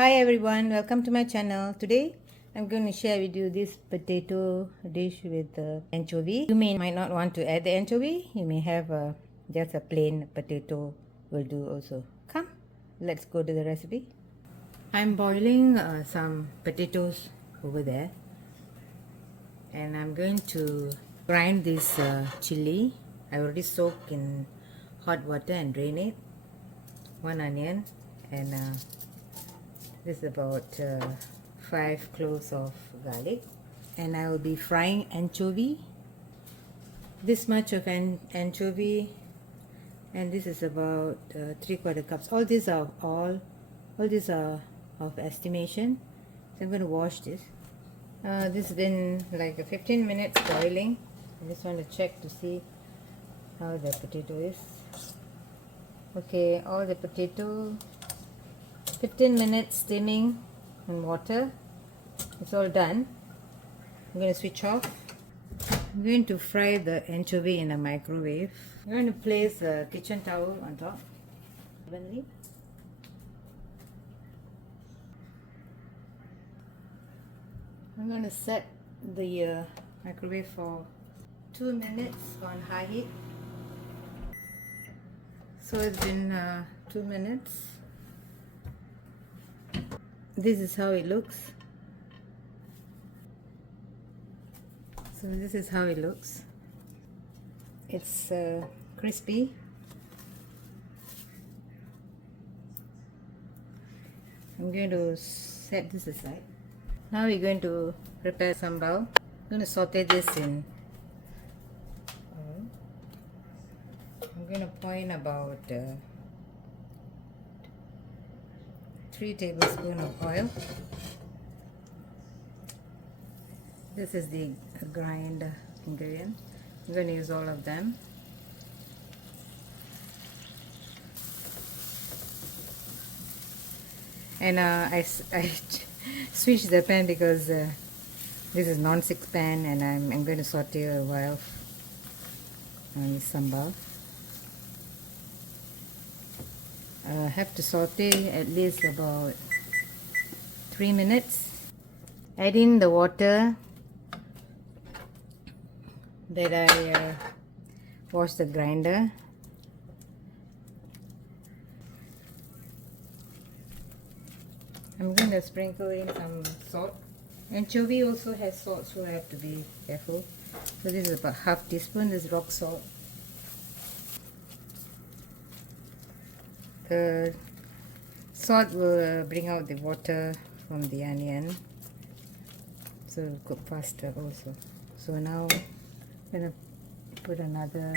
Hi everyone, welcome to my channel. Today I'm going to share with you this potato dish with anchovy. You might not want to add the anchovy. You may have just a plain potato will do also. Come, let's go to the recipe. I'm boiling some potatoes over there, and I'm going to grind this chili. I already soaked in hot water and drain it. 1 onion and this is about 5 cloves of garlic, and I will be frying anchovy. This much of anchovy, and this is about 3/4 cups. All these are of estimation. So I'm going to wash this. This has been like 15 minutes boiling. I just want to check to see how the potato is. Okay, all the potato. 15 minutes steaming in water. It's all done. I'm going to switch off. I'm going to fry the anchovy in a microwave. I'm going to place a kitchen towel on top evenly. I'm going to set the microwave for 2 minutes on high heat. So it's been 2 minutes. This is how it looks. So this is how it looks. It's crispy. I'm going to set this aside. Now we're going to prepare sambal. I'm going to saute this in oil. I'm going to pour in about 3 tablespoons of oil. This is the grind ingredient. I'm going to use all of them. And I switched the pan because this is non-stick pan, and I'm going to saute a while on this sambal. I have to saute at least about 3 minutes. Add in the water that I washed the grinder. I'm going to sprinkle in some salt. Anchovy also has salt, so I have to be careful. So this is about half teaspoon. This is rock salt. The salt will bring out the water from the onion, so it'll cook faster also. So now I'm going to put another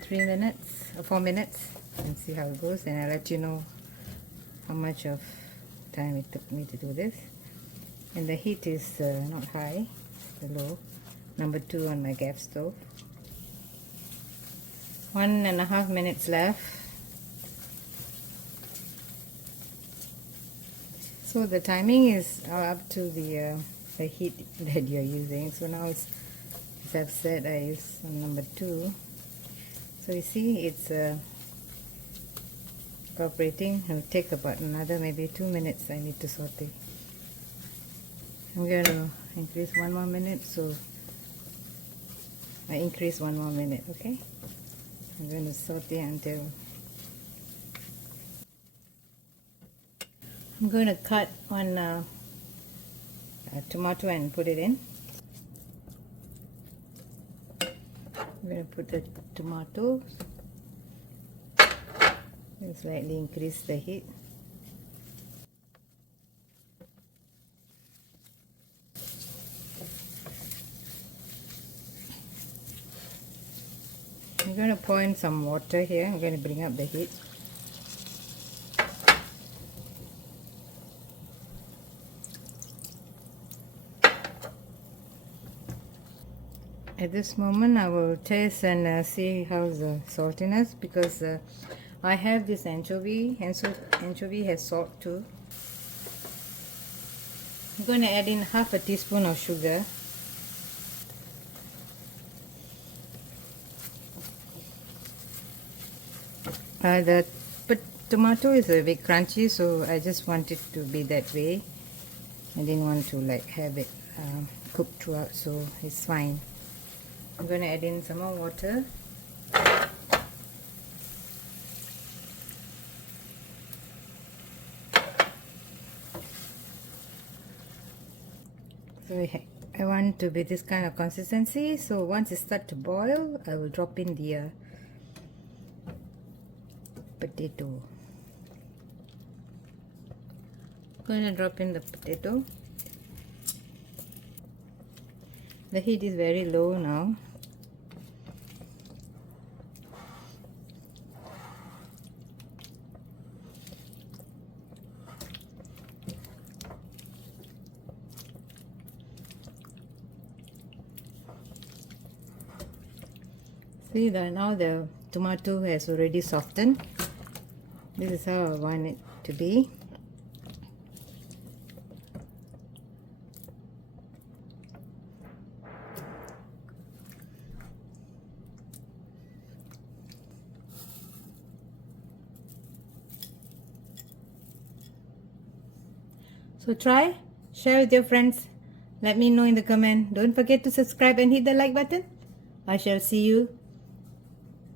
3 minutes or 4 minutes and see how it goes, and I'll let you know how much of time it took me to do this. And the heat is not high, it's low. Number 2 on my gas stove. 1.5 minutes left. So the timing is up to the heat that you're using. So now it's, as I've said, I use on number 2. So you see it's cooperating. It'll take about another maybe 2 minutes. I need to saute. I'm going to increase 1 more minute, so I increase 1 more minute, okay? I'm going to saute until I'm going to cut one tomato and put it in. I'm going to put the tomatoes and slightly increase the heat. I'm going to pour in some water here. I'm going to bring up the heat. At this moment I will taste and see how's the saltiness, because I have this anchovy, and so anchovy has salt too. I'm going to add in half a teaspoon of sugar. The tomato is a bit crunchy, so I just want it to be that way. I didn't want to like have it cooked throughout, so it's fine. I'm going to add in some more water. So I want to be this kind of consistency, so once it starts to boil, I will drop in the potato. Going to drop in the potato. The heat is very low now. See that now the tomato has already softened. This is how I want it to be. So try, share with your friends. Let me know in the comment. Don't forget to subscribe and hit the like button. I shall see you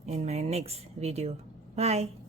in my next video. Bye.